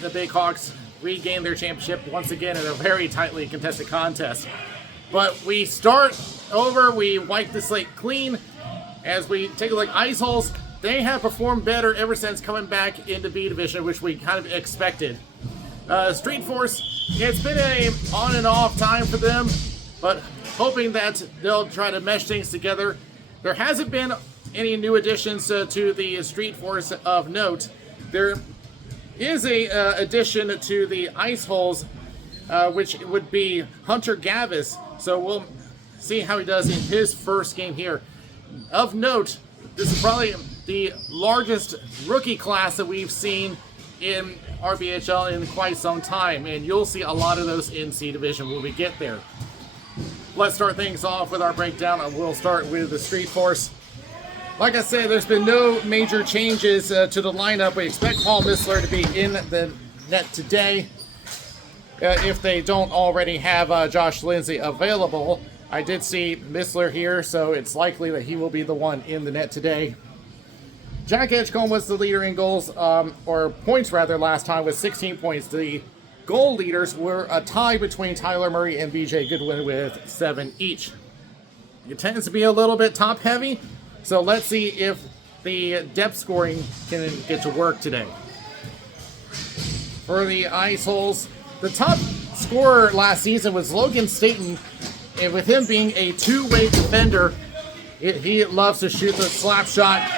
The Big Hawks regained their championship once again in a very tightly contested contest. But we start over, we wipe the slate clean. As we take a look, Ice Holes, they have performed better ever since coming back into B Division, which we kind of expected. Street Force, it's been a on and off time for them, but hoping that they'll try to mesh things together. There hasn't been any new additions to the Street Force of note. There is a addition to the Ice Holes, which would be Hunter Gavis. So we'll see how he does in his first game here. Of note, this is probably the largest rookie class that we've seen in RBHL in quite some time, and you'll see a lot of those in C Division when we get there. Let's start things off with our breakdown, and we'll start with the Street Force. Like I said, there's been no major changes to the lineup. We expect Paul Missler to be in the net today. If they don't already have Josh Lindsay available. I did see Missler here, so it's likely that he will be the one in the net today. Jack Edgecombe was the leader in goals, or points rather, last time with 16 points. The goal leaders were a tie between Tyler Murray and BJ Goodwin with 7 each. It tends to be a little bit top heavy. So let's see if the depth scoring can get to work today. For the Ice Holes, the top scorer last season was Logan Staten, and with him being a two-way defender, he loves to shoot the slap shot.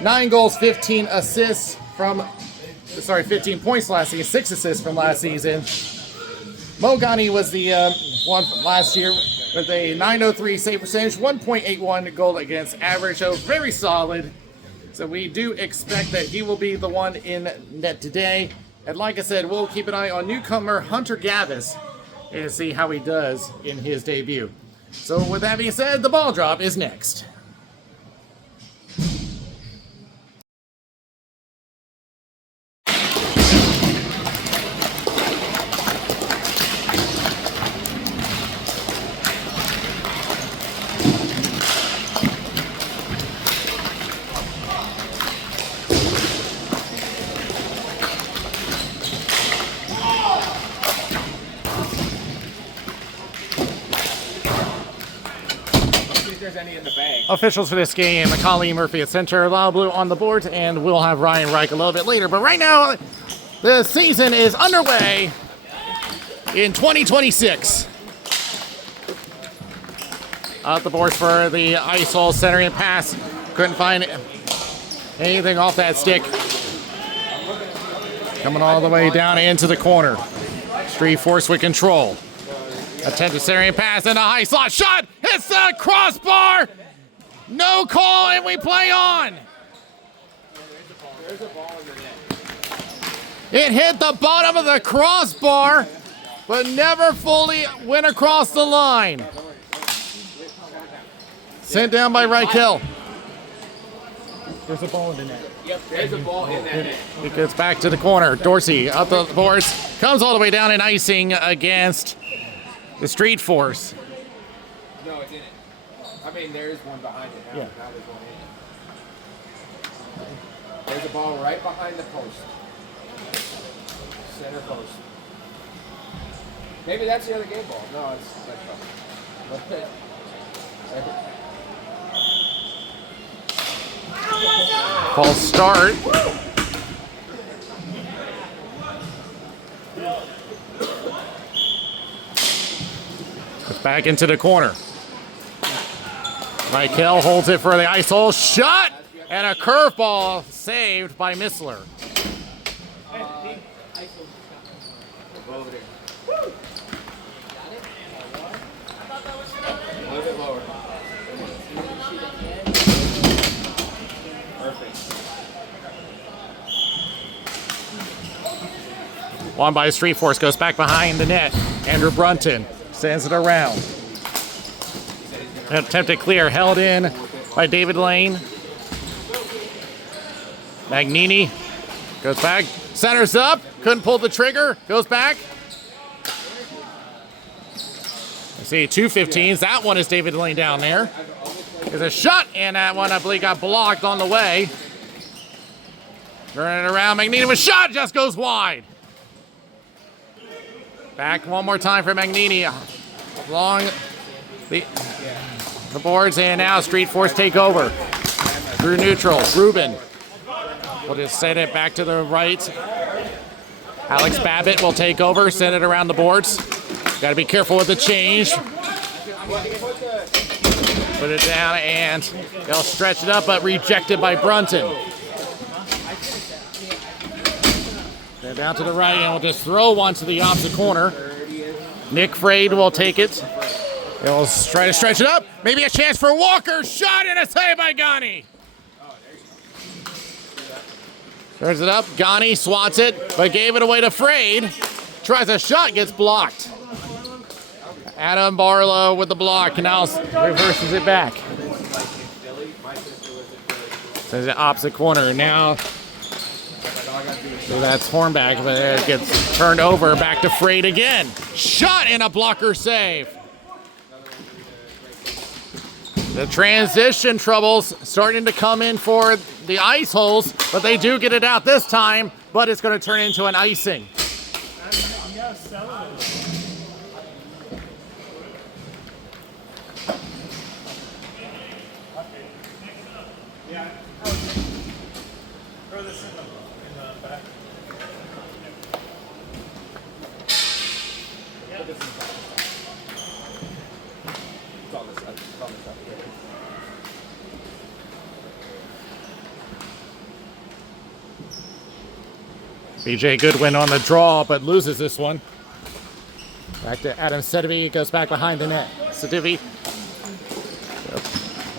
9 goals, 15 assists 15 points last season, 6 assists from last season. Mo Ghani was the one from last year with a .903 save percentage, 1.81 goal against average, so very solid. So we do expect that he will be the one in net today. And like I said, we'll keep an eye on newcomer Hunter Gavis and see how he does in his debut. So with that being said, the ball drop is next. Officials for this game, Colleen Murphy at center, Lyle Blue on the board, and we'll have Ryan Reich a little bit later. But right now, the season is underway in 2026. Out the boards for the Ice Hole centering pass. Couldn't find anything off that stick. Coming all the way down into the corner. Street Force with control. Attempted centering pass and a high slot shot. Hits the crossbar. No call, and we play on. There's a ball in the net. It hit the bottom of the crossbar, but never fully went across the line. Sent down by Reichel. There's a ball in the net. Yep, there's a ball in that net. It gets back to the corner. Dorsey up the boards. Comes all the way down in icing against the Street Force. No, it didn't. I mean, there's one behind it. Now, Yeah. now there's one in it. There's a ball right behind the post. Center post. Maybe that's the other game ball. No, it's that ball. False start. It's back into the corner. Michael holds it for the Ice Hole shot, and a curveball saved by Missler. Over there. A little bit lower. Perfect. Won by Street Force, goes back behind the net. Andrew Brunton sends it around. An attempted clear, held in by David Lane. Magnini goes back, centers up, couldn't pull the trigger, goes back. I see 215s. That one is David Lane down there. There's a shot, and that one I believe got blocked on the way. Turning it around, Magnini with shot, just goes wide. Back one more time for Magnini. Along the boards, and now Street Force take over. Through neutral, Ruben will just send it back to the right. Alex Babbitt will take over, send it around the boards. Got to be careful with the change. Put it down, and they'll stretch it up, but rejected by Brunton. Then down to the right, and we'll just throw one to the opposite corner. Nick Frade will take it. He'll try to stretch it up. Maybe a chance for Walker. Shot and a save by Ghani. Turns it up. Ghani swats it, but gave it away to Frade. Tries a shot, gets blocked. Adam Barlow with the block, and now reverses it back. Sends it opposite corner. Now, so that's Hornback, but it gets turned over. Back to Frade again. Shot and a blocker save. The transition troubles starting to come in for the ice holes, but they do get it out this time, but it's going to turn into an icing. BJ Goodwin on the draw, but loses this one. Back to Adam Sedivi, goes back behind the net. Sedivi,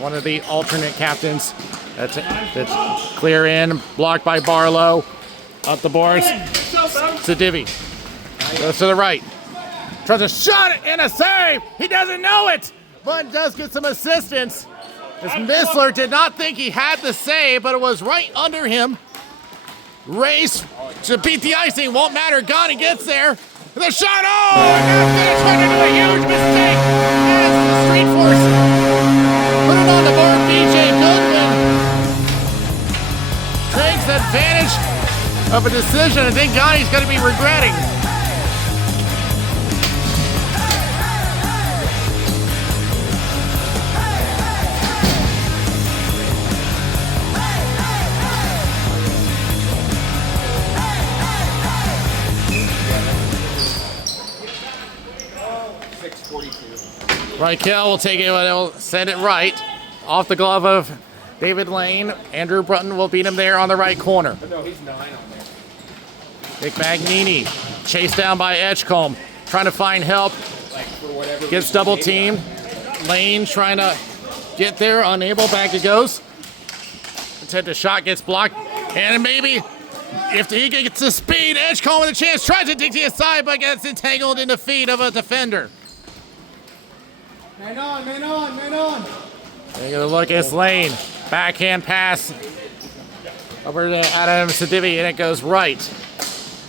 one of the alternate captains. That's clear in, blocked by Barlow. Up the boards. Sedivi goes to the right. Tries a shot and a save. He doesn't know it, but does get some assistance. As Missler did not think he had the save, but it was right under him. Race to beat the icing, won't matter. Ghani gets there. The shot, oh! And that's turned into a huge mistake. As the Street Force put it on the board, BJ Goodwin takes advantage of a decision I think Ghani's going to be regretting. Reichel will take it, he'll send it right. Off the glove of David Lane. Andrew Brunton will beat him there on the right corner. No, he's 9 on there. Nick Magnini, chased down by Edgecombe, trying to find help. Gets double teamed. Lane trying to get there, unable, back it goes. Attempt a shot, gets blocked. And maybe, if he gets the speed, Edgecombe with a chance, tries to dig to the side, but gets entangled in the feet of a defender. Man on, man on, man on. Take a look at Lane. Backhand pass over to Adam Sedivi, and it goes right.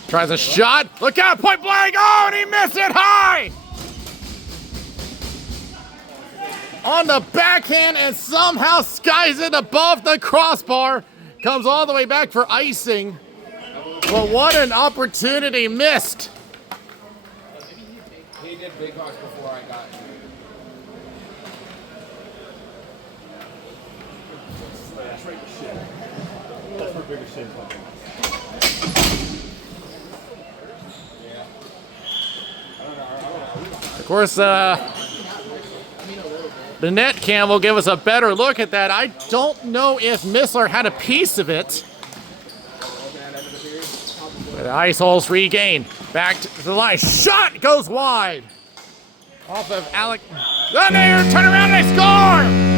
Tries a shot. Look out, point blank. Oh, and he missed it high. On the backhand, and somehow skies it above the crossbar. Comes all the way back for icing. But what an opportunity missed. He did big box before I got here. That's for bigger shit. Of course, the net cam will give us a better look at that. I don't know if Missler had a piece of it. But the ice holes regain. Back to the line. Shot goes wide. Off of Alec. Then they turn around and they score!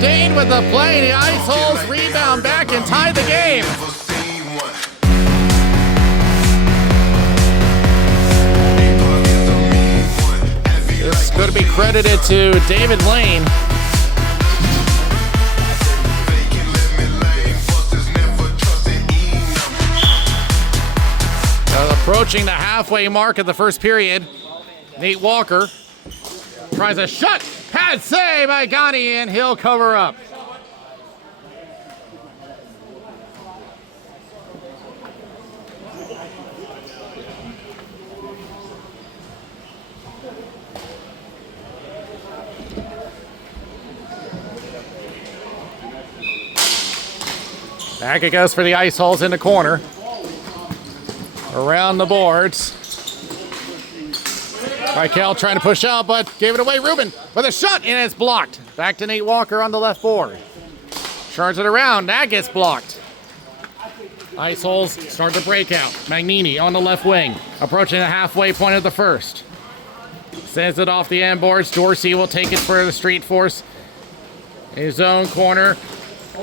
Staying with the play, the ice holes rebound back and tie the game. credited to David Lane. Approaching the halfway mark of the first period, Nate Walker tries a shot. Pad save by Ghani, and he'll cover up. Back it goes for the ice holes in the corner. Around the boards. Michael trying to push out, but gave it away. Ruben with a shot, and it's blocked. Back to Nate Walker on the left board. Charges it around. That gets blocked. Ice holes start to break out. Magnini on the left wing. Approaching the halfway point of the first. Sends it off the end boards. Dorsey will take it for the Street Force. His own corner.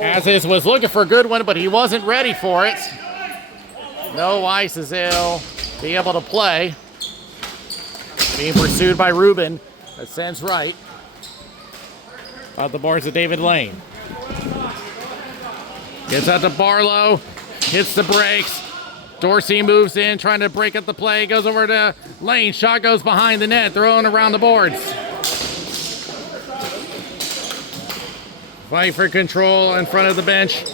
As was looking for a good one, but he wasn't ready for it. No ice as he'll be able to play. Being pursued by Ruben. That sends right. Out the boards of David Lane. Gets out to Barlow. Hits the brakes. Dorsey moves in, trying to break up the play. Goes over to Lane. Shot goes behind the net. Thrown around the boards. Fight for control in front of the bench.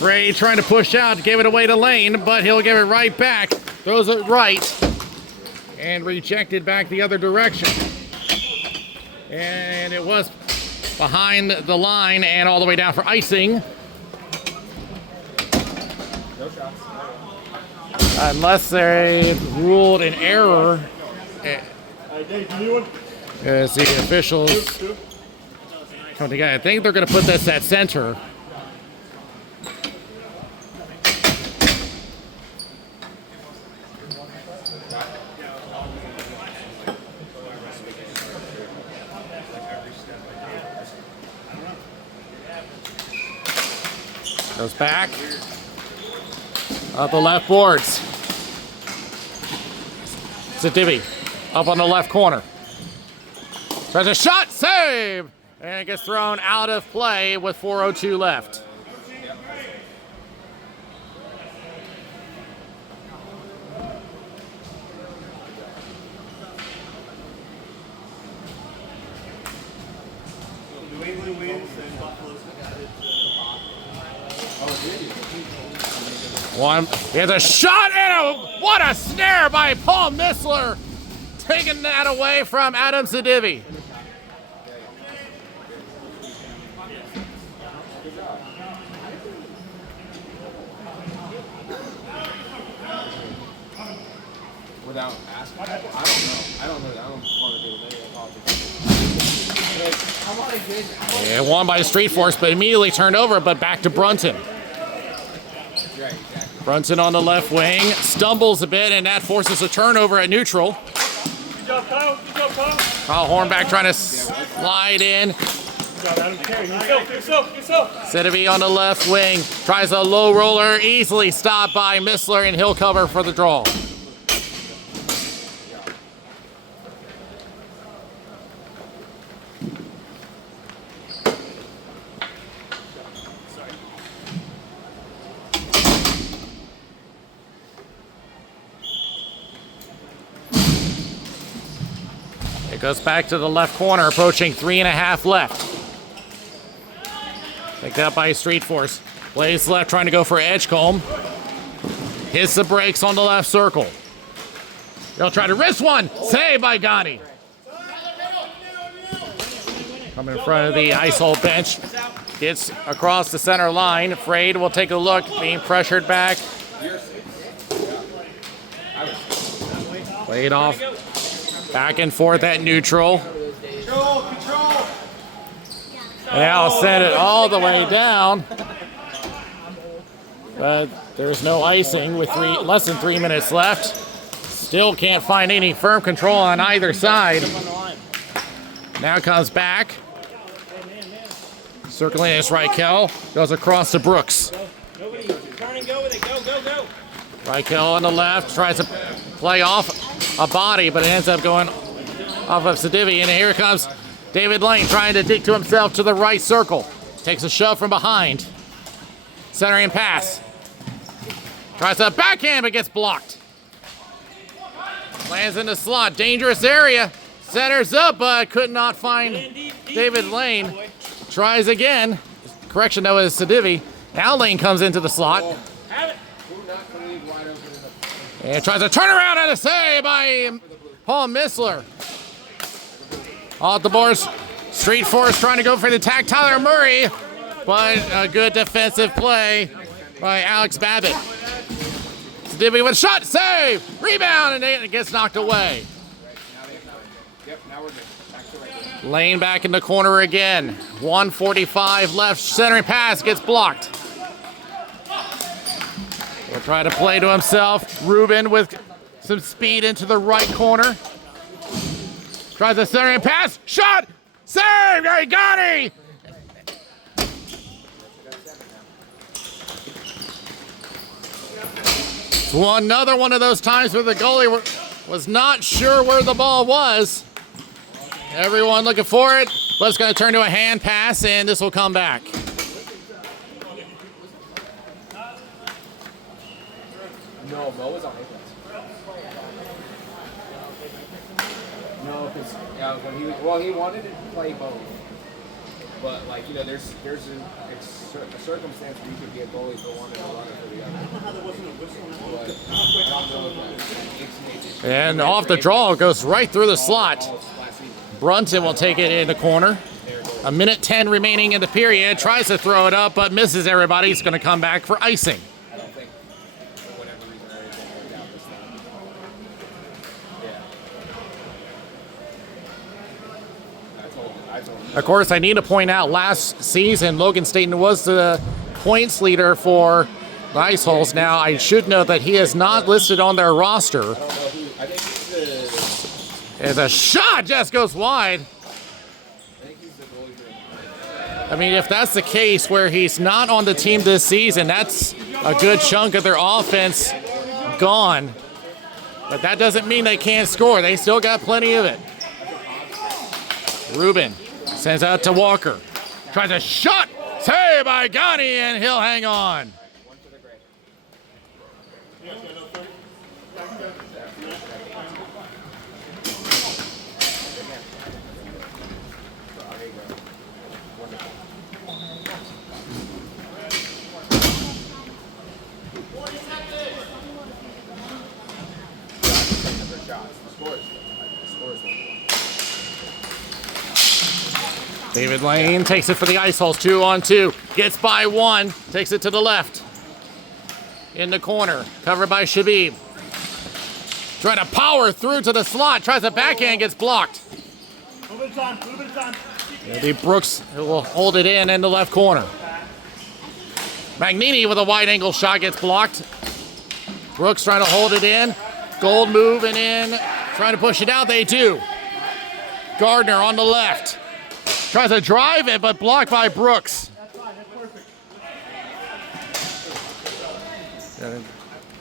Ray trying to push out, give it away to Lane, but he'll give it right back. Throws it right and rejected back the other direction. And it was behind the line and all the way down for icing. Unless they ruled an error as the officials come together. I think they're going to put this at center. Goes back. Up the left boards. Zadivi up on the left corner. Tries a shot, save! And it gets thrown out of play with 4:02 left. New England wins and Buffalo's One. Here's a shot and what a snare by Paul Missler. Taking that away from Adam Zadivi. Without asking, I don't know. I don't want to do it. Yeah, won by Street Force, but immediately turned over, but back to Brunson. Brunson on the left wing, stumbles a bit, and that forces a turnover at neutral. Good job, Kyle. Good job, Kyle. Kyle Hornback trying to slide in. Good job, Adam. Carry yourself. Zadivi on the left wing, tries a low roller, easily stopped by Missler, and he'll cover for the draw. Goes back to the left corner, approaching 3.5 left. Picked up by Street Force. Plays left, trying to go for Edgecombe. Hits the brakes on the left circle. They'll try to wrist one. Save by Ghani. Coming in front of the ice hole bench. Gets across the center line. Frade will take a look, being pressured back. Played off. Back and forth at neutral. Control. And now send it all the way down. But there's no icing with less than 3 minutes left. Still can't find any firm control on either side. Now comes back. Circling is Reichel. Goes across to Brooks. Turn and go with it. Go. Reichel on the left. Tries to play off a body, but it ends up going off of Sadivi, and here comes David Lane trying to dig to himself to the right circle. Takes a shove from behind. Centering pass. Tries a backhand, but gets blocked. Lands in the slot. Dangerous area. Centers up, but could not find David Lane. Tries again. Correction, that was Sadivi. Now Lane comes into the slot. And tries a turnaround and a save by Paul Missler. Off the boards. Street Force trying to go for the attack. Tyler Murray. But a good defensive play by Alex Babbitt. Sadivi with a shot. Save. Rebound. And it gets knocked away. Lane back in the corner again. 1:45 left. Centering pass gets blocked. He'll try to play to himself. Ruben with some speed into the right corner. Tries a centering pass. Shot. Save. He got it. It's another one of those times where the goalie was not sure where the ball was. Everyone looking for it, but it's going to turn to a hand pass, and this will come back. No, Mo was on his No, because when he wanted to play both, but like there's a circumstance where you could get goalie for one and a runner for the other. And off the draw, goes right through the slot. Brunton will take it in the corner. 1:10 remaining in the period. Tries to throw it up, but misses everybody. He's going to come back for icing. I don't think, for whatever reason, everything worked out this time. I told him. Of course, I need to point out last season, Logan Staten was the points leader for the Ice Holes. Now, I should note that he is not listed on their roster. I don't know who. I think he's As a shot just goes wide. I mean, if that's the case where he's not on the team this season, that's a good chunk of their offense gone. But that doesn't mean they can't score. They still got plenty of it. Ruben sends out to Walker. Tries a shot. Save by Ghani, and he'll hang on. David Lane takes it for the Ice Holes, 2-on-2. Gets by one, takes it to the left. In the corner, covered by Shabib. Trying to power through to the slot, tries a backhand, gets blocked. Move it on, move it on. Andy Brooks will hold it in the left corner. Magnini with a wide angle shot gets blocked. Brooks trying to hold it in. Gold moving in, trying to push it out, they do. Gardner on the left. Tries to drive it, but blocked by Brooks. That's fine, that's perfect.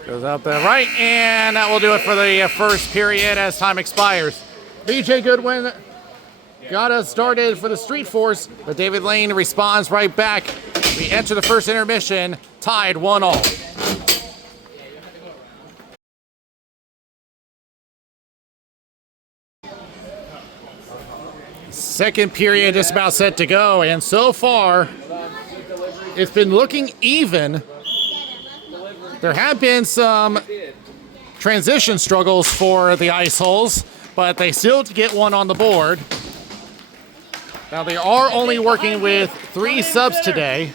Goes out the right, and that will do it for the first period as time expires. BJ Goodwin got us started for the Street Force, but David Lane responds right back. We enter the first intermission, tied 1-1. Second period just about set to go, and so far, it's been looking even. There have been some transition struggles for the Ice Holes, but they still get one on the board. Now, they are only working with 3 subs today.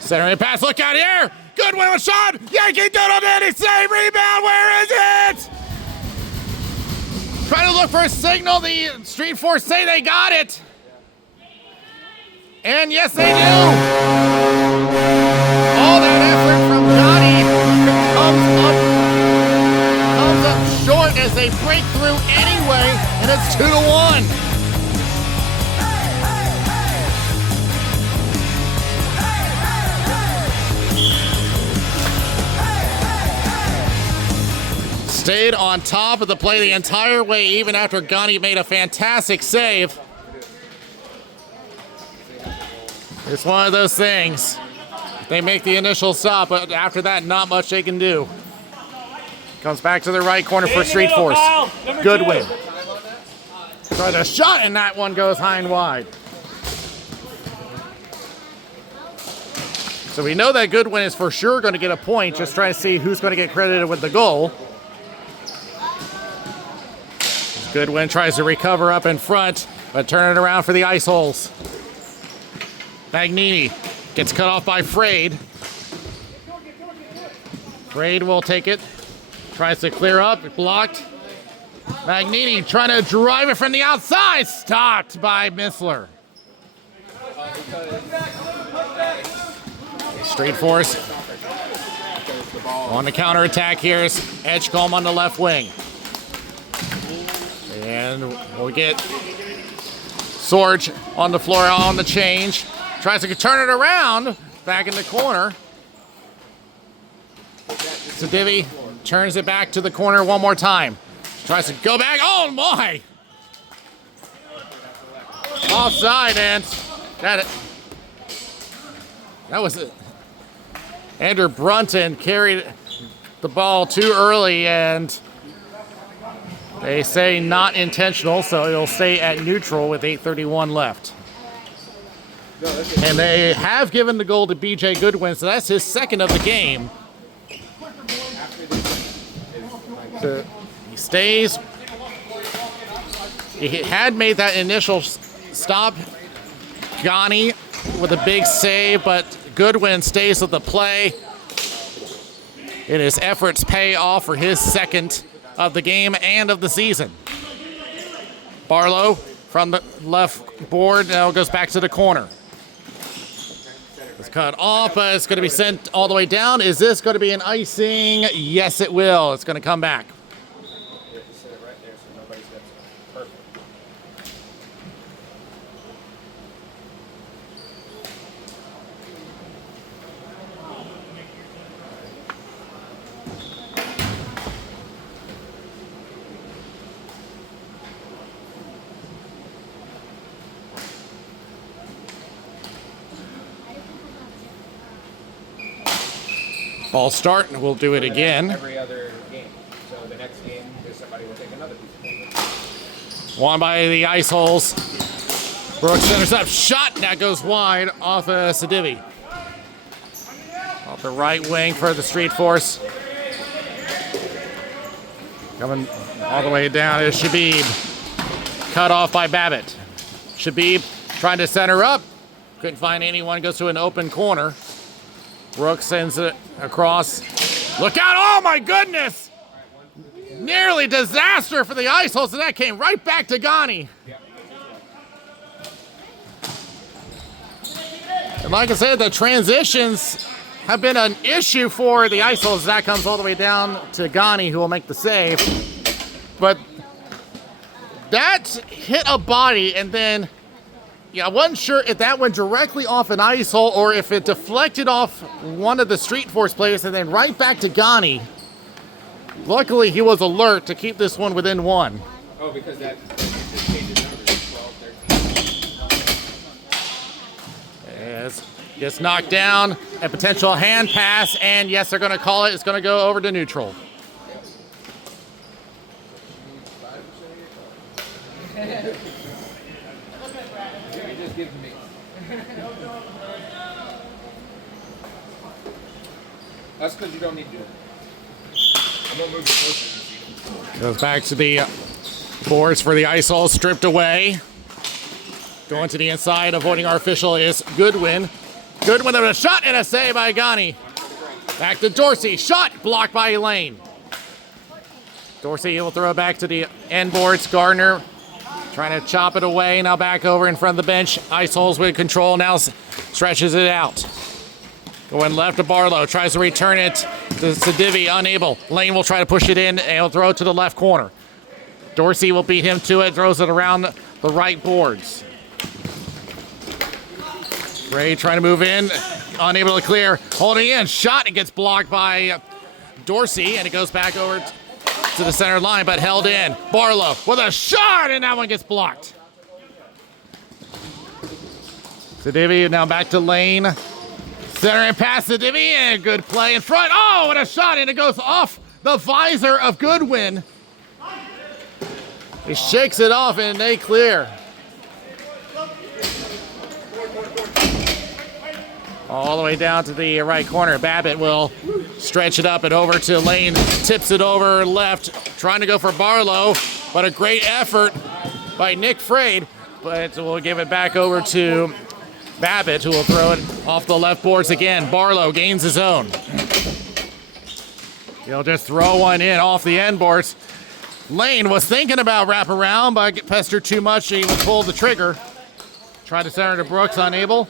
Centering pass, look out here! Goodwin with shot! Yankee Doodle did he save? Rebound, where is it? Trying to look for a signal. The Street Force say they got it. And yes, they do. All that effort from Johnny comes up short as they break through anyway, and it's 2-1. stayed on top of the play the entire way, even after Ghani made a fantastic save. It's one of those things. They make the initial stop, but after that, not much they can do. Comes back to the right corner for Street Force. Goodwin. Tries a shot, and that one goes high and wide. So we know that Goodwin is for sure going to get a point. Just trying to see who's going to get credited with the goal. Goodwin tries to recover up in front, but turn it around for the ice holes. Magnini gets cut off by Frade. Frade will take it. Tries to clear up, blocked. Magnini trying to drive it from the outside. Stopped by Missler. Street Force on the counterattack here is Edgecombe on the left wing. And we'll get Sorge on the floor on the change. Tries to turn it around. Back in the corner. Sadivi turns it back to the corner one more time. Tries to go back. Oh my! Offside, and that was it. Andrew Brunton carried the ball too early, and they say not intentional, so it'll stay at neutral with 8:31 left. And they have given the goal to BJ Goodwin, so that's his second of the game. So he stays. He had made that initial stop. Ghani with a big save, but Goodwin stays with the play. And his efforts pay off for his second of the game and of the season. Barlow from the left board now goes back to the corner. It's cut off, but it's going to be sent all the way down. Is this going to be an icing? Yes, it will. It's going to come back. Ball start, and we'll do it again. Every other game. So the next game, somebody will take another piece of paper. Won by the ice holes. Brooks intercept shot, and that goes wide off of Sadivi. Off the right wing for the Street Force. Coming all the way down is Shabib. Cut off by Babbitt. Shabib trying to center up. Couldn't find anyone, goes to an open corner. Brooks sends it across. Look out, oh my goodness! Nearly disaster for the ice holes, and that came right back to Ghani. And like I said, the transitions have been an issue for the ice holes. That comes all the way down to Ghani, who will make the save. But that hit a body, and then I wasn't sure if that went directly off an ice hole or if it deflected off one of the Street Force players and then right back to Ghani. Luckily, he was alert to keep this one within one. Oh, because that just changes numbers. 12, 13. As gets knocked down, a potential hand pass, and yes, they're going to call it. It's going to go over to neutral. That's because you don't need to do it. I'm going to move it closer. Goes back to the boards for the ice hole, stripped away. Going to the inside, avoiding our official is Goodwin. Goodwin with a shot and a save by Ghani. Back to Dorsey, shot blocked by Elaine. Dorsey will throw it back to the end boards. Gardner trying to chop it away. Now back over in front of the bench. Ice holes with control, now stretches it out. Going left to Barlow, tries to return it to Sadivi, unable. Lane will try to push it in, and he'll throw it to the left corner. Dorsey will beat him to it, throws it around the right boards. Ray trying to move in, unable to clear, holding in, shot, and gets blocked by Dorsey, and it goes back over to the center line, but held in. Barlow with a shot, and that one gets blocked. Sedivi now back to Lane. Center and pass to Sedivi, and good play in front. Oh, what a shot, and it goes off the visor of Goodwin. He shakes it off, and they clear. All the way down to the right corner. Babbitt will stretch it up and over to Lane. Tips it over left, trying to go for Barlow, but a great effort by Nick Frade. But we'll give it back over to Babbitt, who will throw it off the left boards again. Barlow gains his own. He'll just throw one in off the end boards. Lane was thinking about wraparound, but pestered too much. He would pull the trigger. Tried to center to Brooks, unable.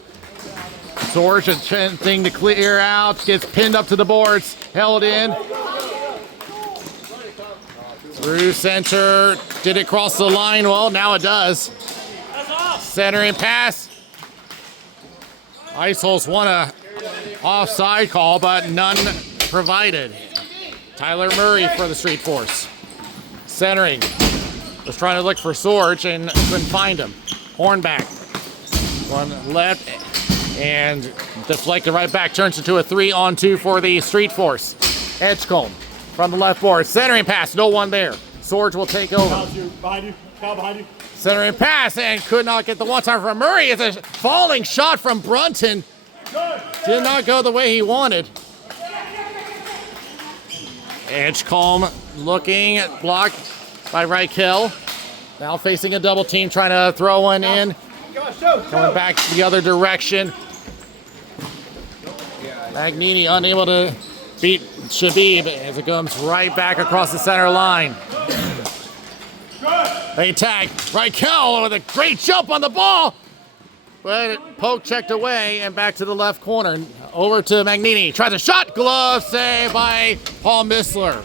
Sorge attempting to clear out, gets pinned up to the boards, held in. Through center, did it cross the line? Well, now it does. Center and pass. Iceholes won a offside call, but none provided. Tyler Murray for the Street Force. Centering. Was trying to look for Sorge and couldn't find him. Hornback. One left and deflected right back. Turns into a 3-on-2 for the Street Force. Edgecombe from the left board. Centering pass. No one there. Sorge will take over. Behind you. Kyle behind you. Centering pass and could not get the one-time from Murray. It's a falling shot from Brunton. Did not go the way he wanted. Edgecombe looking, blocked by Reichel. Now facing a double team, trying to throw one in. Coming back the other direction. Magnini unable to beat Shabib as it comes right back across the center line. They tag Reichel with a great jump on the ball. But poke checked away and back to the left corner. Over to Magnini. Tries a shot. Glove save by Paul Missler.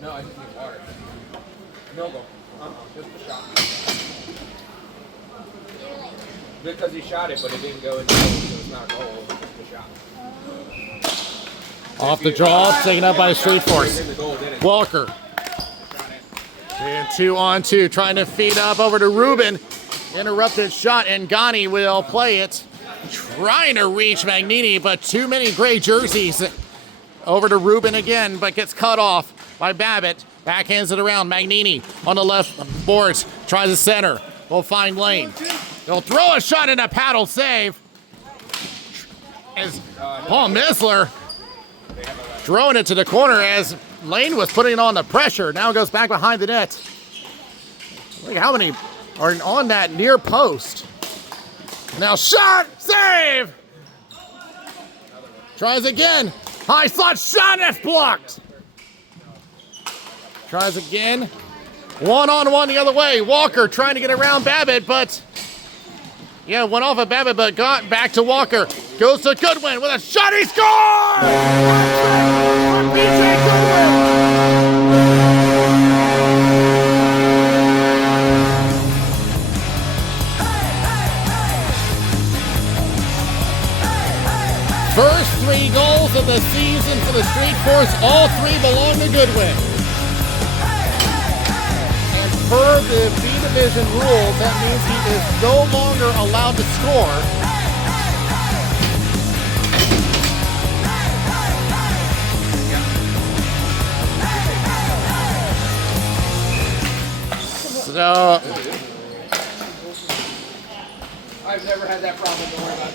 No, I just need water. No go. Just the shot. Because he shot it, but it didn't go in the goal, so it's not a goal. It's just a shot. Off the draw, taken up by the Street Force. Walker. And 2-on-2, trying to feed up over to Rubin. Interrupted shot, and Ghani will play it. Trying to reach Magnini, but too many gray jerseys. Over to Rubin again, but gets cut off by Babbitt. Backhands it around. Magnini on the left boards. Tries the center. Will find Lane. He'll throw a shot and a paddle save. As Paul Missler throwing it to the corner as Lane was putting on the pressure. Now goes back behind the net. Look how many are on that near post. Now shot, save! Tries again. High slot shot, that's blocked. Tries again. One-on-one the other way. Walker trying to get around Babbitt, but yeah, went off of Babbitt, but got back to Walker. Goes to Goodwin with a shot. He scores! BJ Goodwin! First 3 goals of the season for the Street Force. All 3 belong to Goodwin. And per the B Division rules, that means he is no longer allowed to score. So I've never had that problem. Don't worry about it.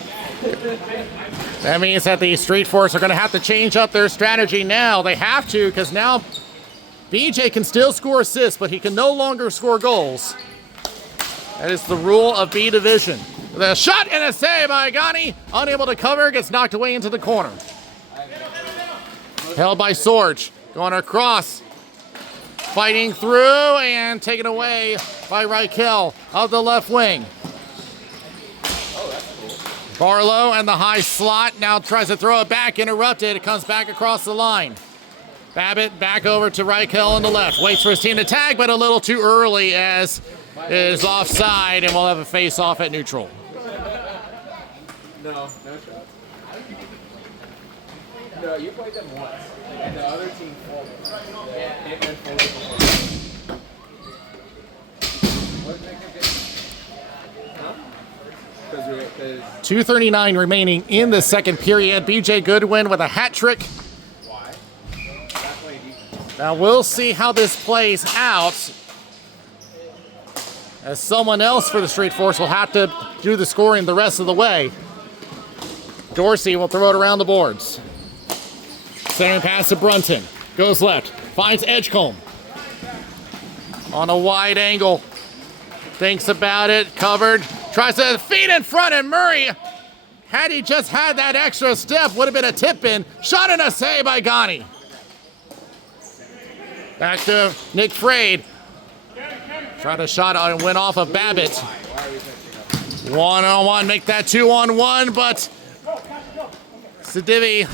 that means that the Street Force are going to have to change up their strategy now. They have to, because now BJ can still score assists, but he can no longer score goals. That is the rule of B Division. The shot and a save by Ghani. Unable to cover, gets knocked away into the corner. Held by Sorge. Going across. Fighting through and taken away by Reichel of the left wing. Barlow and the high slot now tries to throw it back, interrupted. It comes back across the line. Babbitt back over to Reichel on the left. Waits for his team to tag, but a little too early as it is offside, and we'll have a face-off at neutral. No shots. No, you played them once, and the other team folded. Yeah, it went forward. What did they get? Huh? 2:39 remaining in the second period. BJ Goodwin with a hat trick. Why? Now we'll see how this plays out, as someone else for the Street Force will have to do the scoring the rest of the way. Dorsey will throw it around the boards. Centering pass to Brunton. Goes left. Finds Edgecombe. On a wide angle. Thinks about it. Covered. Tries to feed in front, and Murray, had he just had that extra step, would have been a tip-in. Shot and a save by Ghani. Back to Nick Frade. Tried a shot and went off of Babbitt. One-on-one, make that 2-on-1, but Sedivi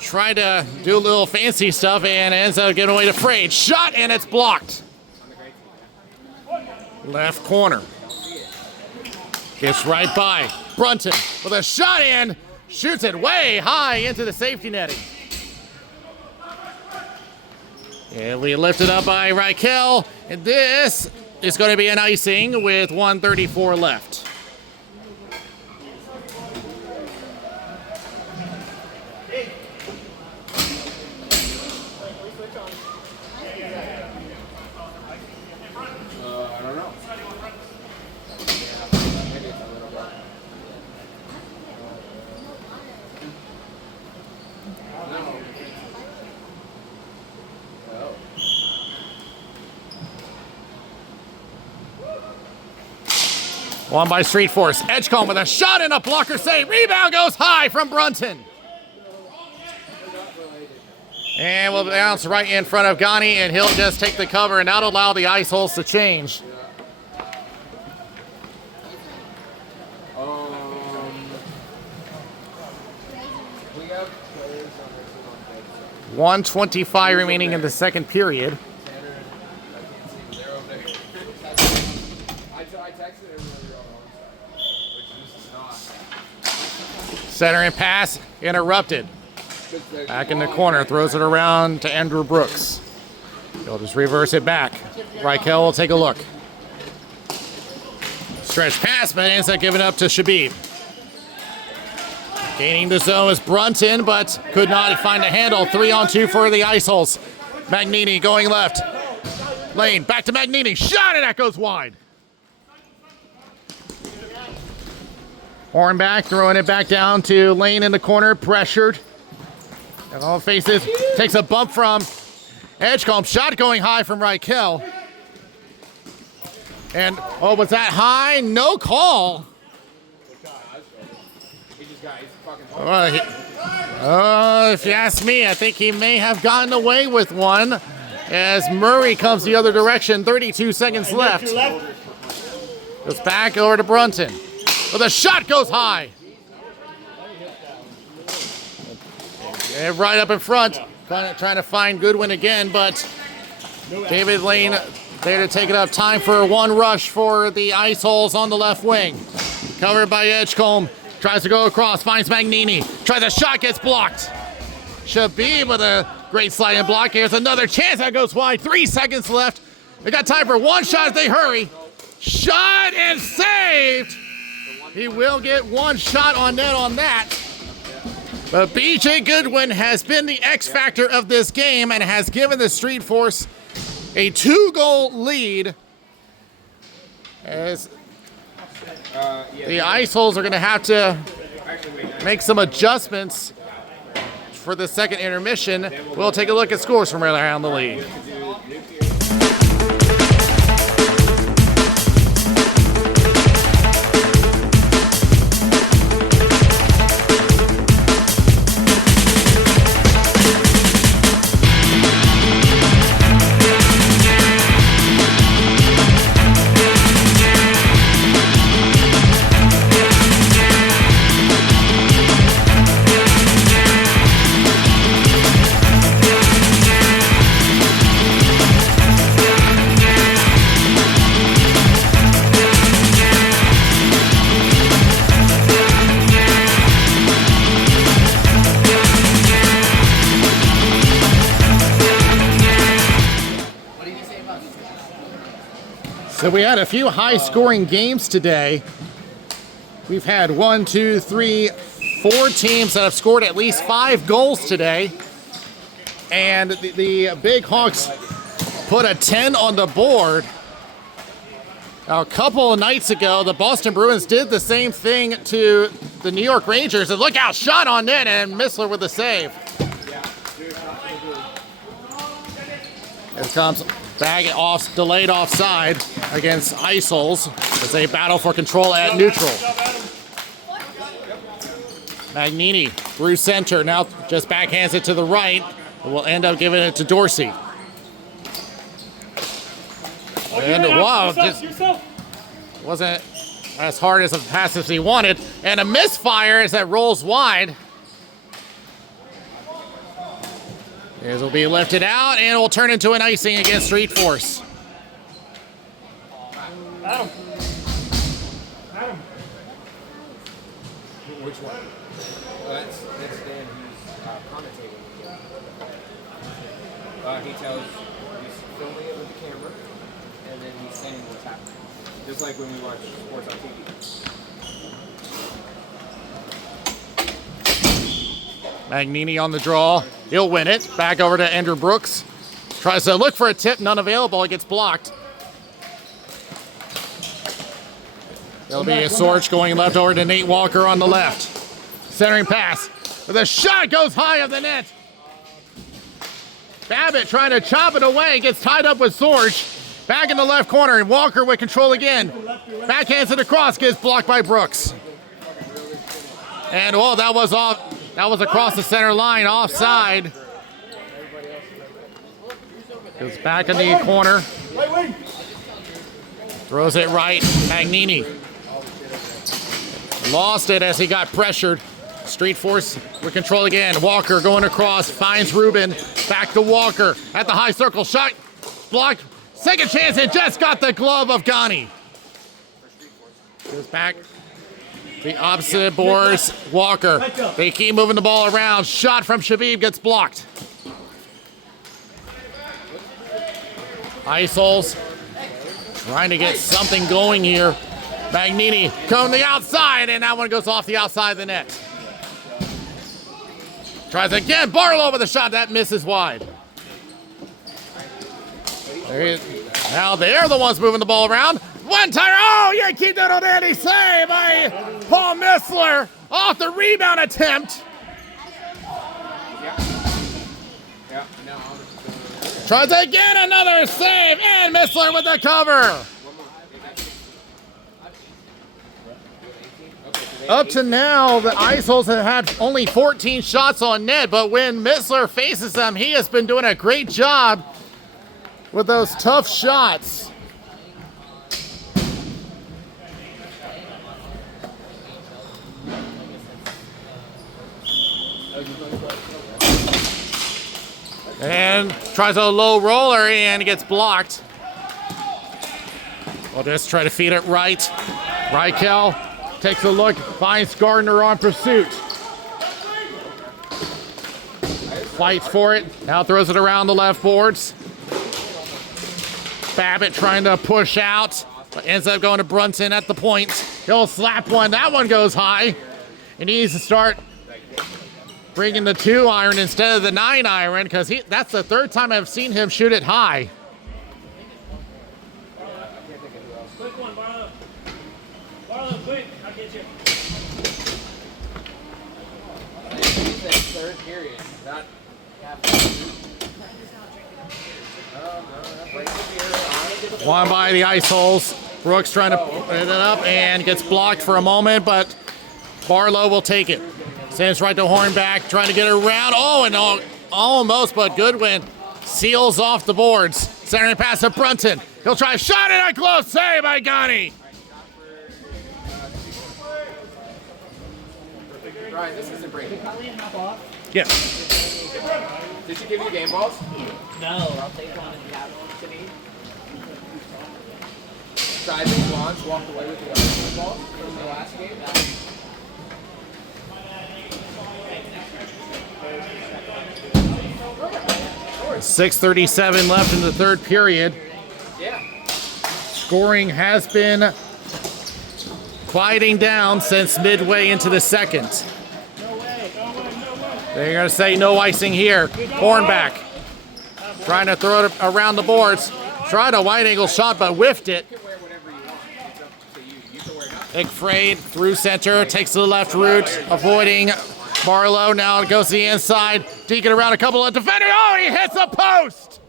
tried to do a little fancy stuff and ends up getting away to Frade. Shot, and it's blocked. Left corner. Gets right by Brunton with a shot in. Shoots it way high into the safety netting. And we lifted up by Reichel. And this is going to be an icing with 1:34 left. I don't know. Maybe it's a little bit. No. Oh. One by Street Force. Edgecombe with a shot and a blocker save. Rebound goes high from Brunton. And we'll bounce right in front of Ghani, and he'll just take the cover and not allow the ice holes to change. We have players on their team on bed. 1:25 remaining in the second period. Tanner, I can't see, but they're over there. I texted everyone you're on the side, which this is not. Center and pass interrupted. Back in the corner, throws it around to Andrew Brooks. He'll just reverse it back. Reichel will take a look. Stretch pass, but ends up giving up to Shabib. Gaining the zone is Brunton, but could not find a handle. 3-on-2 for the ice holes. Magnini going left. Lane, back to Magnini. Shot, and that goes wide. Hornback throwing it back down to Lane in the corner, pressured. And all faces, takes a bump from Edgecombe. Shot going high from Reichel. And, oh, was that high? No call. He just got his fucking If you ask me, I think he may have gotten away with one as Murray comes the other direction. 32 seconds left. Goes back over to Brunton. Well, the shot goes high. And right up in front, trying to find Goodwin again, but David Lane there to take it up. Time for one rush for the ice holes on the left wing. Covered by Edgecombe. Tries to go across, finds Magnini. Tries a shot, gets blocked. Shabib with a great slide and block. Here's another chance that goes wide. 3 seconds left. They got time for one shot if they hurry. Shot and saved. He will get one shot on net on that. But BJ Goodwin has been the X factor of this game and has given the Street Force a 2-goal lead. As the ice holes are going to have to make some adjustments for the second intermission. We'll take a look at scores from around the league. So we had a few high-scoring games today. We've had 1, 2, 3, 4 teams that have scored at least 5 goals today. And the Big Hawks put a 10 on the board. Now, a couple of nights ago, the Boston Bruins did the same thing to the New York Rangers. And look out, shot on net, and Missler with the save. Here comes Baggett off, delayed offside against Isols as they battle for control at neutral. Magnini through center, now just backhands it to the right. Will end up giving it to Dorsey. And wow, just wasn't as hard as a pass as he wanted. And a misfire as that rolls wide. This will be lifted out and it will turn into an icing against Street Force. Adam. Which one? That's Dan who's commentating. He tells, he's filming it with the camera, and then he's saying what's happening. Just like when we watch sports on TV. Magnini on the draw. He'll win it. Back over to Andrew Brooks. Tries to look for a tip, none available. It gets blocked. There'll be a Sorge going left over to Nate Walker on the left. Centering pass. With a shot goes high of the net. Babbitt trying to chop it away. Gets tied up with Sorge. Back in the left corner, and Walker with control again. Backhands it across, gets blocked by Brooks. And oh, that was off. That was across the center line, offside. Goes back in the corner. Throws it right. Magnini lost it as he got pressured. Street Force with control again. Walker going across, finds Rubin. Back to Walker at the high circle. Shot blocked. Second chance, and just got the glove of Ghani. Goes back. The opposite boards. Walker. They keep moving the ball around. Shot from Shabib gets blocked. Isols trying to get something going here. Magnini coming the outside, and that one goes off the outside of the net. Tries again. Barlow with a shot that misses wide. Now they're the ones moving the ball around. One timer. Oh, you keep that on Andy. Save by Paul Missler off the rebound attempt. Tries again, another save, and Missler with the cover. Up to now, the Isols have had only 14 shots on net, but when Missler faces them, he has been doing a great job with those tough shots. And tries a low roller and gets blocked. We'll just try to feed it right. Reichel takes a look, finds Gardner on pursuit. Fights for it, now throws it around the left boards. Babbitt trying to push out, but ends up going to Brunson at the point. He'll slap one, that one goes high. He needs to start bringing the 2-iron instead of the 9-iron, because that's the third time I've seen him shoot it high. Quick one, Barlow. Barlow, quick. I'll get you. Third period, not half. One by the Isols. Brooks trying to put it up and gets blocked for a moment, but Barlow will take it. Sends right to Hornback, trying to get it around. Oh, and almost, but Goodwin seals off the boards. Centering pass to Brunson. He'll try a shot and a close save by Ghani. Ryan, this isn't breaking. Yes. Did she give you game balls? No, I'll take one and have one to me. So I think Lons walked away with the other ball from the last game. 6:37 left in the third period. Yeah. scoring has been quieting down since midway into the second. They're going to say no icing here. Hornback trying to throw it around the boards. Tried a wide angle shot, but whiffed it. McFrade through center, takes the left route, avoiding Barlow. Now it goes to the inside. Deacon around a couple of defenders. Oh, he hits a post!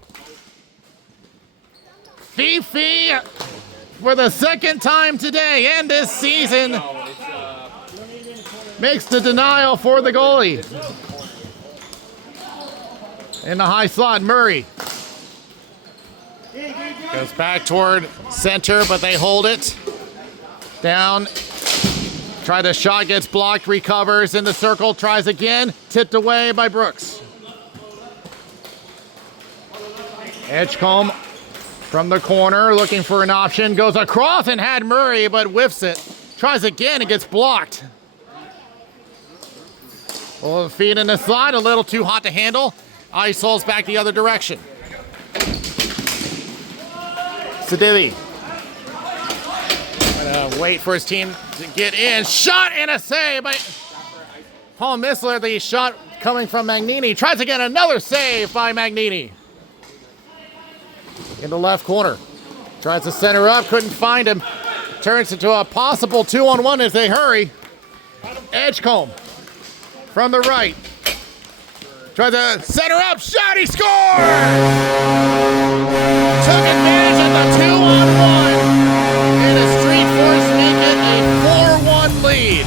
Fifi for the second time today and this season makes the denial for the goalie. In the high slot, Murray goes back toward center, but they hold it. Down. Try the shot, gets blocked, recovers in the circle, tries again, tipped away by Brooks. Edgecombe from the corner, looking for an option, goes across and had Murray, but whiffs it. Tries again and gets blocked. Well, feet in the slide, a little too hot to handle. Ice holes back the other direction. Sedilli. Wait for his team to get in. Shot and a save by Paul Missler. The shot coming from Magnini. Tries again, another save by Magnini. In the left corner. Tries to center up, couldn't find him. Turns into a possible 2-on-1 as they hurry. Edgecombe from the right. Tries to center up, shot, he scored! Took advantage of the 2-on-1. And the Street Force make it a 4-1 lead.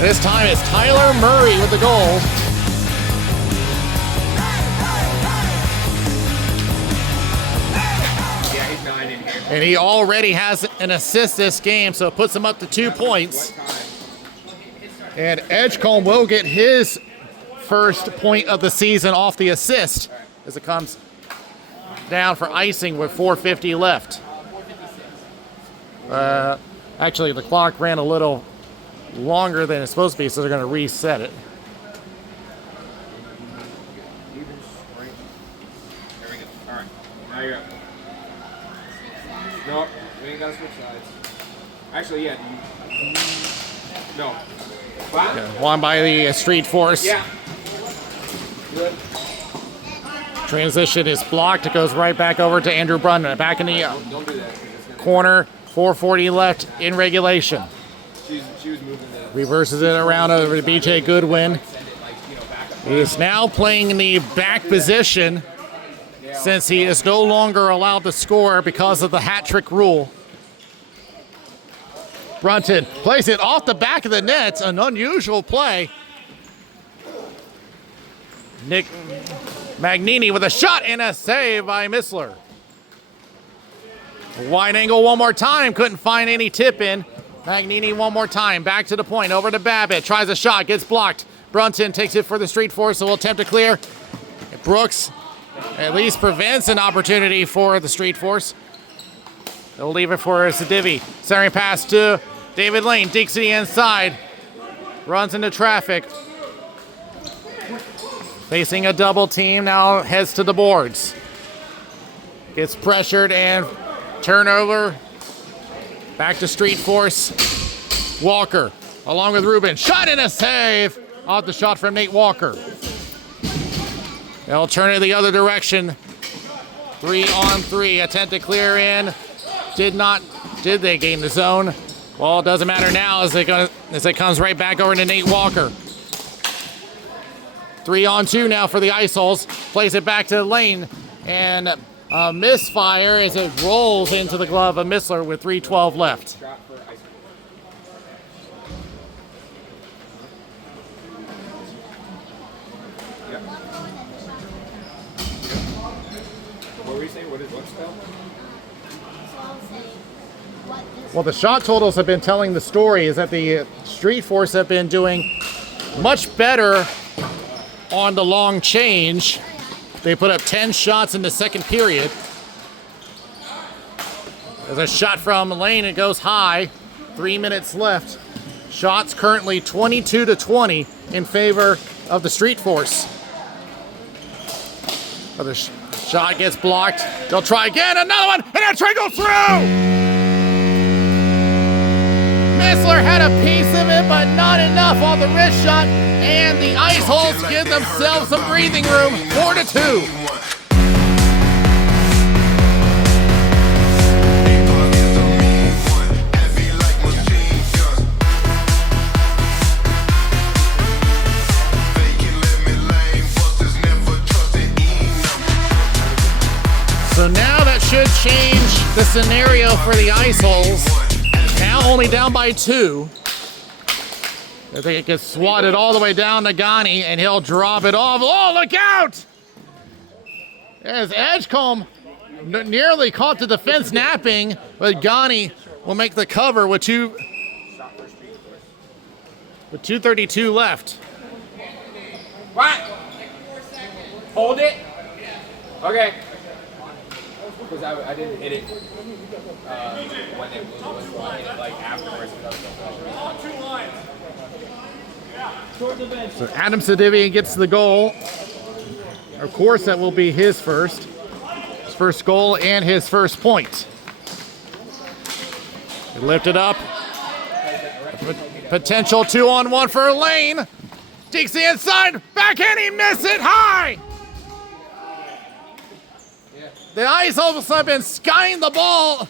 This time it's Tyler Murray with the goal. And he already has an assist this game, so it puts him up to 2 points. And Edgecombe will get his first point of the season off the assist as it comes down for icing with 4:50 left. Actually, the clock ran a little longer than it's supposed to be, so they're going to reset it. There we go. All right. Now you're up. No, we ain't got to switch sides. Actually, yeah. No. Wow. Okay, won by the Street Force. Yeah. Good. Transition is blocked. It goes right back over to Andrew Brunman. Back in the Don't do that. corner. 4:40 left in regulation. She was moving the... Reverses it around over to BJ Goodwin. He is now playing in the back position since he is no longer allowed to score because of the hat trick rule. Brunton plays it off the back of the net. An unusual play. Nick Magnini with a shot and a save by Missler. Wide angle one more time. Couldn't find any tip in. Magnini one more time. Back to the point. Over to Babbitt. Tries a shot. Gets blocked. Brunton takes it for the Street Force, so will attempt to clear. Brooks at least prevents an opportunity for the Street Force. They'll leave it for Sedivi. Centering pass to David Lane. Digs to the inside. Runs into traffic. Facing a double team. Now heads to the boards. Gets pressured and turnover. Back to Street Force. Walker along with Rubin. Shot and a save off the shot from Nate Walker. They'll turn it the other direction. 3-on-3. Attempt to clear in. Did they gain the zone? Well, it doesn't matter now as it comes right back over to Nate Walker. 3-on-2 now for the Ice Holes. Plays it back to the lane. And a misfire as it rolls into the glove of Missler with 3:12 left. What were you saying? What spell? Well, the shot totals have been telling the story is that the Street Force have been doing much better on the long change. They put up 10 shots in the second period. There's a shot from Lane. It goes high. 3 minutes left. Shots currently 22-20 in favor of the Street Force. Another shot gets blocked. They'll try again. Another one. And that try goes through. Missler had a piece of it, but not enough on the wrist shot. And the Ice Holes give themselves some breathing room. 4-2. So now that should change the scenario for the Ice Holes. Now only down by 2. I think it gets swatted all the way down to Ghani, and he'll drop it off. Oh, look out! As Edgecombe nearly caught the defense napping, but Ghani will make the cover with 2:32 left. What? Hold it. Okay. Because I didn't hit it when it was flying, like afterwards. So Adam Sedivian gets the goal. Of course, that will be his first goal and his first point. He lifted up. Potential 2-on-1 for Lane. Takes the inside. Backhand, he missed it high. The Ice Holes have been skying the ball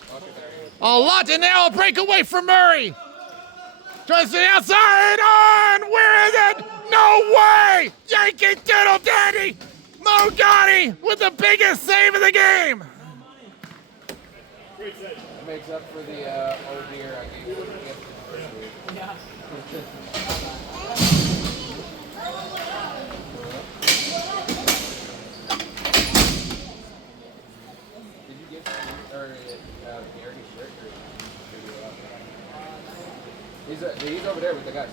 a lot, and now a breakaway for Murray. Tries to the outside, on! Where is it? No way! Yankee Doodle Dandy! Mo Gotti with the biggest save of the game! That makes up for the old beer I gave you. Yeah. He's over there with the guys.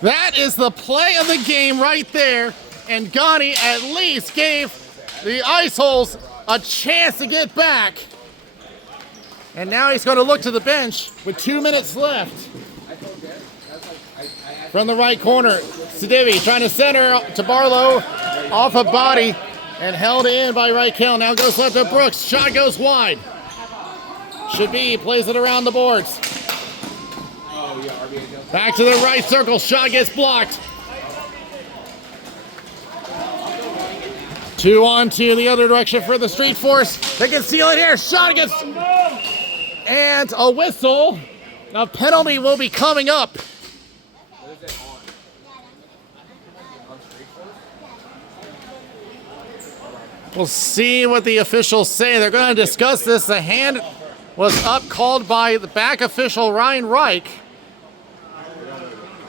That is the play of the game right there, and Ghani at least gave the Ice Holes a chance to get back. And now he's going to look to the bench with 2 minutes left. From the right corner, Sedivi trying to center to Barlow, off a body, and held in by Reichel. Now goes left to Brooks. Shot goes wide. Should be, plays it around the boards. Oh, yeah, RBHL. Back to the right circle. Shot gets blocked. 2-on-2 the other direction for the Street Force. They can seal it here. Shot against. And a whistle. A penalty will be coming up. What is it on? On Street Force? We'll see what the officials say. They're going to discuss this. The hand was up, called by the back official, Ryan Reich.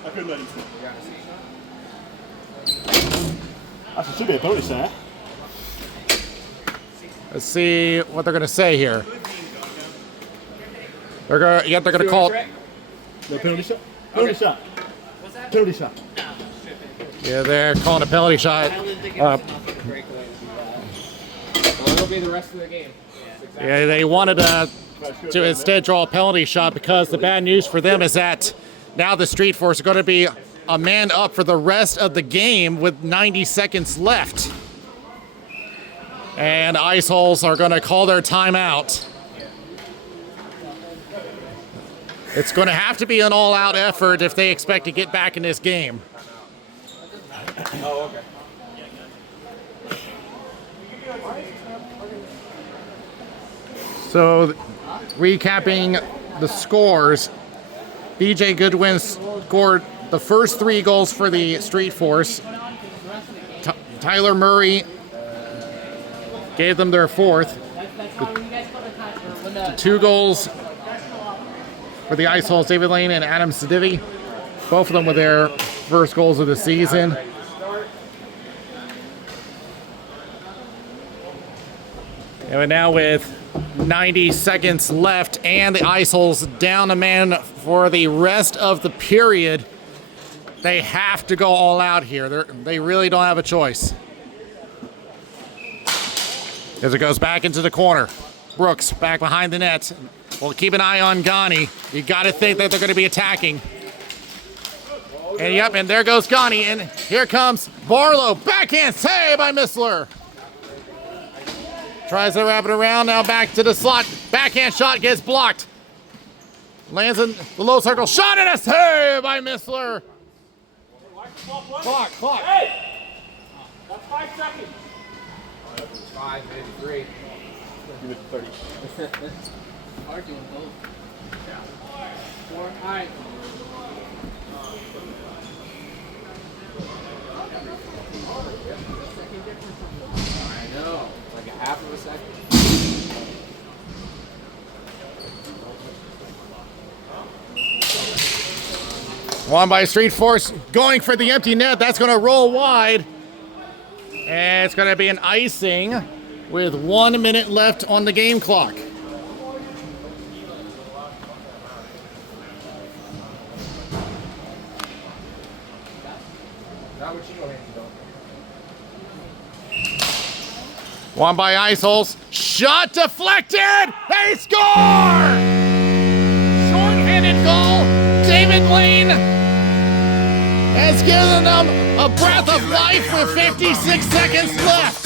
I couldn't let him see. That should be a bonus there. Let's see what they're going to say here. They're going to call. No penalty shot. Penalty shot. What's that? Penalty shot. Yeah, they're calling a penalty shot. I didn't think it was enough of a breakaway to do that. Well, it'll be the rest of the game. Yeah, they wanted to instead draw a penalty shot because the bad news for them is that now the Street Force are going to be a man up for the rest of the game with 90 seconds left. And Ice Holes are going to call their timeout. It's going to have to be an all-out effort if they expect to get back in this game. Oh, okay. So, recapping the scores, BJ Goodwin scored the first 3 goals for the Street Force. Tyler Murray gave them their 4th. The 2 goals for the Ice Holes, David Lane and Adam Sedivi. Both of them with their first goals of the season. And now with 90 seconds left and the Ice Holes down a man for the rest of the period, they have to go all out here. They really don't have a choice. As it goes back into the corner. Brooks back behind the net. We'll keep an eye on Ghani. You got to think that they're going to be attacking. And yep, and there goes Ghani, and here comes Barlow. Backhand save by Missler. Tries to wrap it around, now back to the slot. Backhand shot gets blocked. Lands in the low circle. Shot and a save by Missler. Clock. Hey! That's 5 seconds. 5, maybe 3. Give it 30. Are doing both. Yeah. 4. All right. I know. Like a half of a second. Won by Street Force, going for the empty net. That's going to roll wide. And it's going to be an icing with 1 minute left on the game clock. Not what you know, Hanky, though. Won by Ice Holes. Shot deflected. They score! Short-handed goal. David Lane has given them a breath of life with 56 seconds left.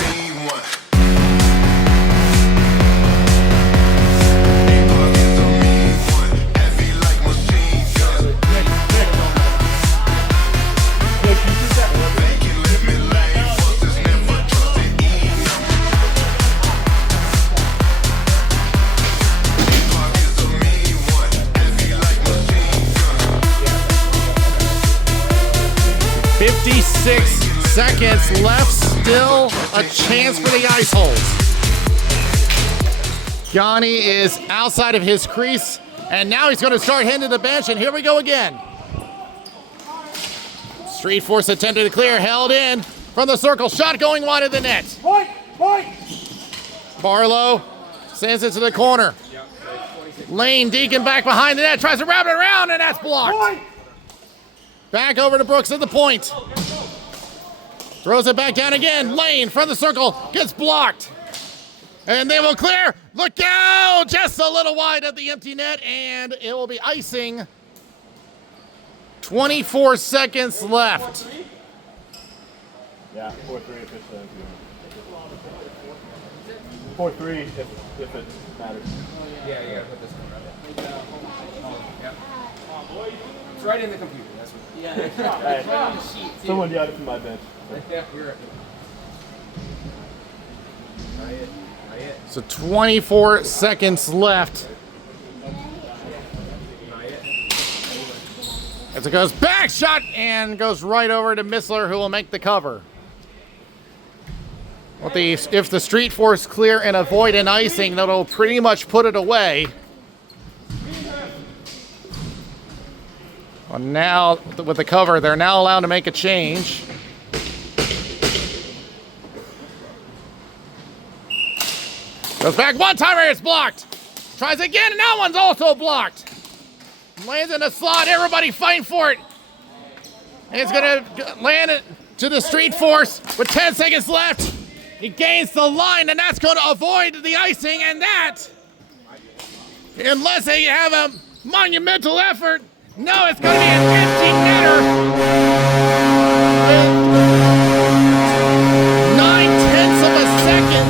Seconds left, still a chance for the Ice Holes. Ghani is outside of his crease, and now he's going to start heading to the bench, and here we go again. Street Force attempted to clear, held in from the circle, shot going wide of the net. Point! Barlow sends it to the corner. Lane Deacon back behind the net, tries to wrap it around, and that's blocked. Back over to Brooks at the point. Throws it back down again. Lane from the circle gets blocked. And they will clear. Look out! Just a little wide of the empty net, and it will be icing. 24 seconds left. Yeah, 4-3 if it's 4-3 if it matters. Yeah, you gotta put this one right. Yeah. It's right in the computer. That's what. Yeah, it's right on the sheet, too. Someone got it from my bench. Yeah, you're right. Not yet. Not yet. So 24 seconds left. Not yet. As it goes back, shot, and goes right over to Missler, who will make the cover. Well, if the Street Force clear and avoid an icing, that'll pretty much put it away. Well, now, with the cover, they're now allowed to make a change. Goes back one timer, it's blocked. Tries again, and that one's also blocked. Lands in the slot, everybody fighting for it. And it's gonna land it to the Street Force with 10 seconds left. He gains the line, and that's gonna avoid the icing, and that, unless they have a monumental effort, no, it's gonna be an empty netter. With 9/10 of a second.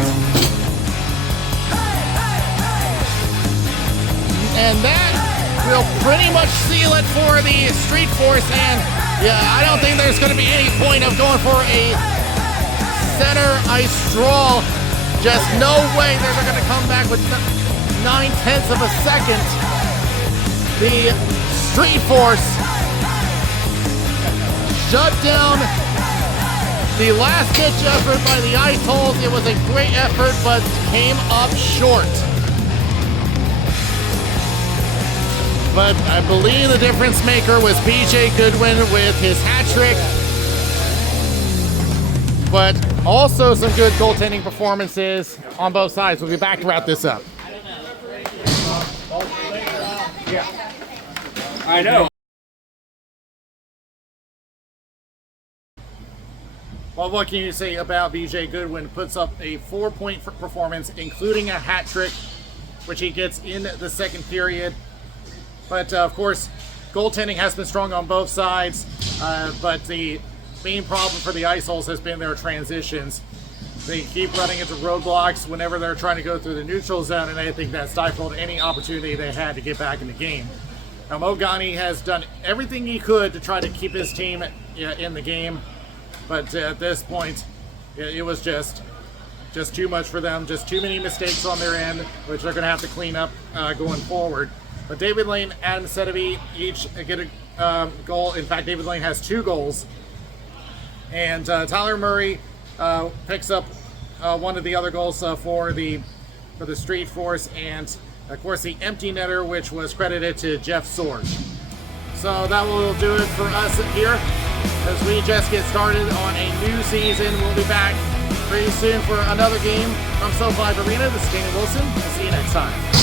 And that will pretty much seal it for the Street Force. And yeah, I don't think there's going to be any point of going for a center ice draw. Just no way they're going to come back with 9/10 of a second. The Street Force shut down the last ditch effort by the Ice Holes. It was a great effort, but came up short. But I believe the difference maker was BJ Goodwin with his hat trick. But also some good goaltending performances on both sides. We'll be back to wrap this up. I know. Well, what can you say about BJ Goodwin? Puts up a 4-point performance, including a hat trick. which he gets in the second period. But of course, goaltending has been strong on both sides, but the main problem for the Ice Holes has been their transitions. They keep running into roadblocks whenever they're trying to go through the neutral zone, and I think that stifled any opportunity they had to get back in the game. Now, Mogani has done everything he could to try to keep his team in the game, but at this point, it was just too much for them, just too many mistakes on their end, which they're going to have to clean up going forward. But David Lane, Adam Sedevy each get a goal. In fact, David Lane has 2 goals. And Tyler Murray picks up one of the other goals for the Street Force, and of course the empty netter, which was credited to Jeff Sorge. So that will do it for us here as we just get started on a new season. We'll be back pretty soon for another game from SoFi Arena. This is Danny Wilson. I'll see you next time.